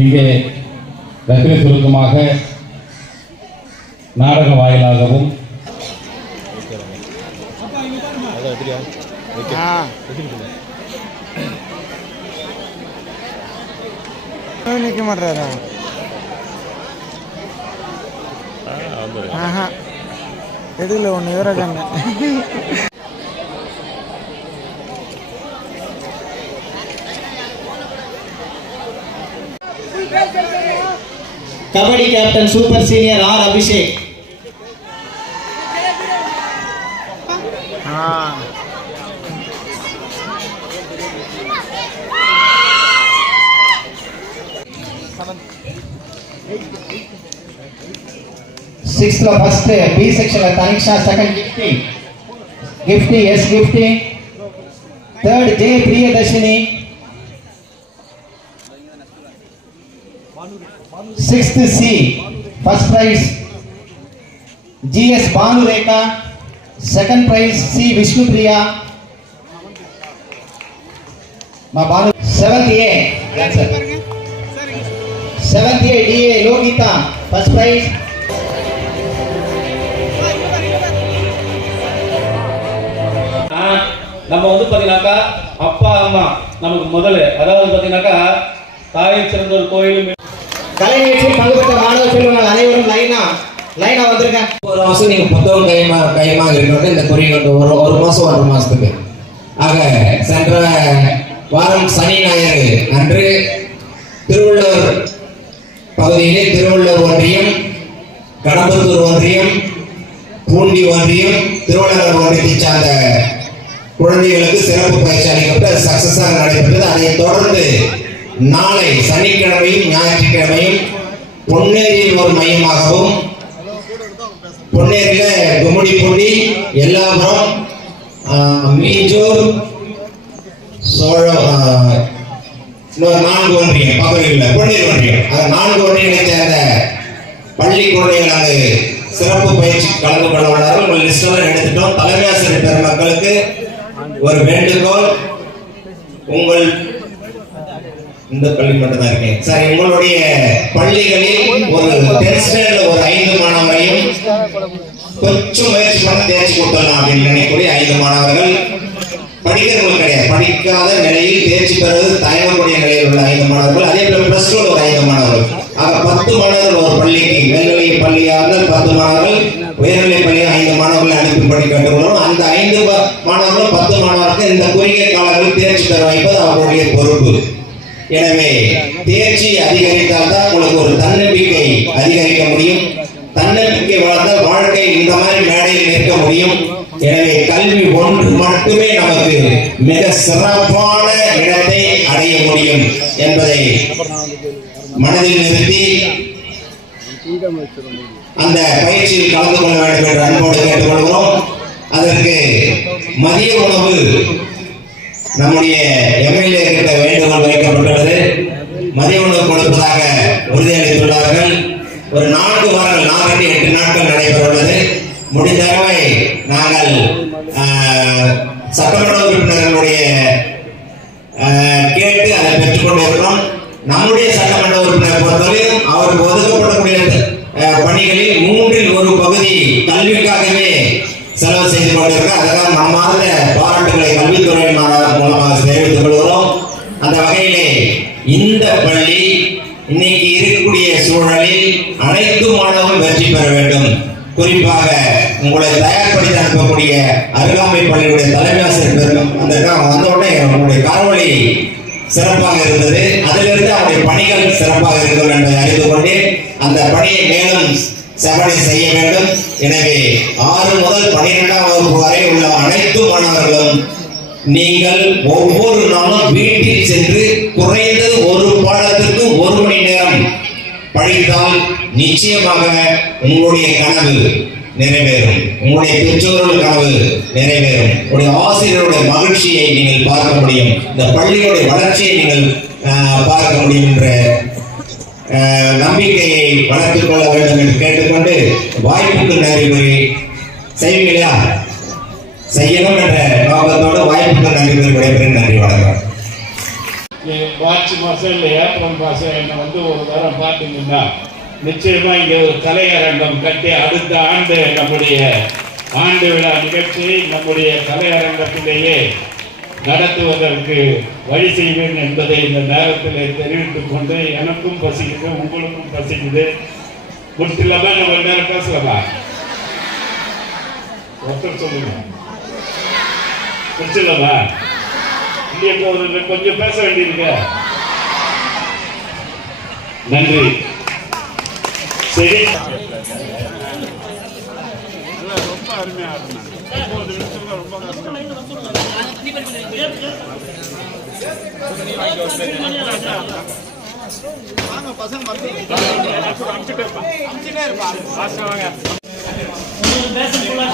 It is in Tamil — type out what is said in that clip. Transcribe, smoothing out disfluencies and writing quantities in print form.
இங்கே ரத்தின சுருக்கமாக நாடக வாயிலாகவும் நிற்க மாட்டாரா? எடுக்கல ஒன்று யுவராஜாங்க. Kabaddi captain super senior R Abhishek. சிக்ஸ்த்ல ஃபர்ஸ்ட் பி செக்ஷன்ல Tanisha, second Gifty S Gifty, third J Priyadarshini, sixth C first prize GS Bhanurekha, second prize C Vishnupriya. Seventh A DA Lohitha, first prize. நம்ம வந்து பார்த்தீங்கன்னாக்கா அப்பா அம்மா நமக்கு முதல்ல, அதாவது பார்த்தீங்கன்னாக்கா தாயை சிறந்த ஒரு கோயிலும். கலை நிகழ்ச்சியில் பங்கு பெற்ற மாணவ செல்வங்கள் அனைவரும் லைனா வந்திருக்கேன். ஒரு மாசம் நீங்க புத்தகம் கையமாக இருக்கிறது இந்த குறியீடு ஒரு மாசம் 1 மாசத்துக்கு. ஆக சென்ற வாரம் சனி ஞாயிறு அன்று திருவள்ளூர் பகுதியிலே திருவள்ளூர் ஒன்றியம், கடம்பத்தூர் ஒன்றியம், பூண்டி ஒன்றியம், திருவள்ளூர் ஒன்றியத்தை சார்ந்த குழந்தைகளுக்கு சிறப்பு பயிற்சி அளிக்கப்பட்டு சக்சஸாக நடைபெற்றது. அதைத் தொடர்ந்து நாளை சனிக்கிழமையும் ஞாயிற்றுக்கிழமையும் பொன்னேரியில் ஒரு மையமாகவும், பொன்னேரியில கும்மிடிப்பூண்டி, எல்லாபுரம், மீஞ்சூர், இன்னொரு 4 ஒன்றியம் பகுதிகளில் பொன்னேரி ஒன்றியம், அந்த 4 ஒன்றியங்களை சேர்ந்த பள்ளி குழந்தைகள் அங்கு சிறப்பு பயிற்சி கலந்து கொள்ள உள்ளார்கள். உங்கள் லிஸ்டெல்லாம் எடுத்துட்டோம். தலைமை ஆசிரியர் பெருமக்களுக்கு ஒரு வேண்டுகோள், உங்கள் இந்த பள்ளி மட்டும் தான் இருக்கேன் சார், உங்களுடைய பள்ளிகளில் ஒரு 10th ஸ்டாண்டர்ட்ல ஒரு 5 மாணவரையும் கொஞ்சம் முயற்சி பண்ண தேர்ச்சி கொடுத்துடலாம் அப்படின்னு நினைக்கக்கூடிய 5 மாணவர்கள், படிக்கிறவங்க கிடையாது, படிக்காத நிலையில் தேர்ச்சி பெறுவது தயங்கக்கூடிய நிலையில் உள்ள 5 மாணவர்கள், அதே போல பிளஸ் 2 ஒரு 5 மாணவர்கள், ஆக 10 மாணவர்கள் ஒரு பள்ளிக்கு, மேல்நிலை பள்ளியாக 10 மாணவர்கள், உயர்நிலை பள்ளியாக 5 மாணவர்கள் அனுப்பி படி கற்றுக்கொள்ளணும். அந்த 5 மாணவர்களும் 10 மாணவர்களுக்கு இந்த குறுகிய காலங்களில் தேர்ச்சி பெற வைப்பது அவர்களுடைய பொறுப்பு. எனவே தேர்ச்சி அதிகரித்தால் தான் உங்களுக்கு ஒரு தன்னம்பிக்கை அதிகரிக்க முடியும். தன்னம்பிக்கை வளர்ந்தால் வாழ்க்கை இந்த மாதிரி மேடையில் நிற்க முடியும். எனவே கல்வி ஒன்று மட்டுமே நமக்கு மிக சிறப்பான இடத்தை அடைய முடியும் என்பதை மனதில் நிறுத்தி அந்த பயிற்சியில் கலந்து கொள்ள வேண்டும் என்று அன்போடு கேட்டுக்கொள்கிறோம். அதற்கு மதிய உணவு நம்முடைய எம்எல்ஏ கிட்ட வேண்டுகோள் வைக்கப்பட்டுள்ளது. மதிய உணவு கொடுப்பதாக உறுதியளித்துள்ளார்கள். ஒரு 4 வாரங்கள் 4-8 நாட்கள் நடைபெற உள்ளது. முடிந்தவரை நாங்கள் சட்டமன்ற உறுப்பினர்களுடைய கேட்டு அதை பெற்றுக்கொண்டிருக்கிறோம். நம்முடைய சட்டமன்ற உறுப்பினர் பொறுத்தவரையும் அவருக்கு ஒதுக்கப்படக்கூடிய பணிகளில் 3இல் 1 பகுதி கல்விக்காகவே செலவு செய்து கொண்டிருக்கிறோம். அதற்காக நம்மாத பாராட்டுகளை கல்வித்துறையின் மூலமாக தெரிவித்துக் கொள்கிறோம். அந்த வகையிலே இந்த பள்ளி இன்னைக்கு இருக்கக்கூடிய சூழலில் அனைத்து மாணவர்களும் வெற்றி பெற வேண்டும். குறிப்பாக உங்களை தயார்படுத்தி அனுப்பக்கூடிய அருகாமை பள்ளியுடைய தலைமை ஆசிரியர் அந்த வந்தவுடனே உங்களுடைய காரவழி சிறப்பாக இருந்தது. அதிலிருந்து அவருடைய பணிகள் சிறப்பாக இருக்கிறது என்பதை அறிந்து கொண்டு அந்த பணியை மேலும் செவனை செய்ய வேண்டும். எனவே 6 முதல் 12ஆம் வகுப்பு வரை உள்ள அனைத்து மாணவர்களும் நீங்கள் ஒவ்வொரு நாளும் வீட்டில் சென்று குறைந்தது ஒரு பாடத்திற்கு 1 மணி நேரம் படித்தால் நிச்சயமாக உங்களுடைய கனவு நிறைவேறும், உங்களுடைய பெற்றோர்கள் கனவு நிறைவேறும், உங்களுடைய ஆசிரியருடைய மகிழ்ச்சியை நீங்கள் பார்க்க முடியும், இந்த பள்ளியுடைய வளர்ச்சியை நீங்கள் பார்க்க முடியும் என்ற நம்பிக்கையை வளர்த்துக் கொள்ள வேண்டும் என்று கேட்டுக்கொண்டு வாய்ப்புக்கு நன்றி கூறி செய்வீங்களா செய்யணும் என்ற நோக்கத்தோடு வாய்ப்புக்கு நன்றி கூறி விடைபெறும். நன்றி, வணக்கம். மார்ச் மாதம் இல்லை ஏப்ரல் மாதம் என்னை வந்து ஒரு தரம் பார்த்தீங்கன்னா நிச்சயமா இங்கே ஒரு கலையரங்கம் கட்டி அடுத்த ஆண்டு நம்முடைய ஆண்டு விழா நிகழ்ச்சியை நம்முடைய கலையரங்கத்திலேயே நடத்துவதற்கு வழி செய்வேன் என்பதை இந்த நேரத்தில் தெரிவித்துக் கொண்டு எனக்கும் பசிக்குது, உங்களுக்கும் பசிக்குது. முடிச்சிடலாமா? நம்ம நேரம் பேசலாமா? ஒருத்தர் சொல்லுங்க. முடிச்சிடலாமா? இல்லையா? கொஞ்சம் பேச வேண்டியிருக்க. நன்றி. சரி, ரொம்ப அருமையா ரொம்ப பேச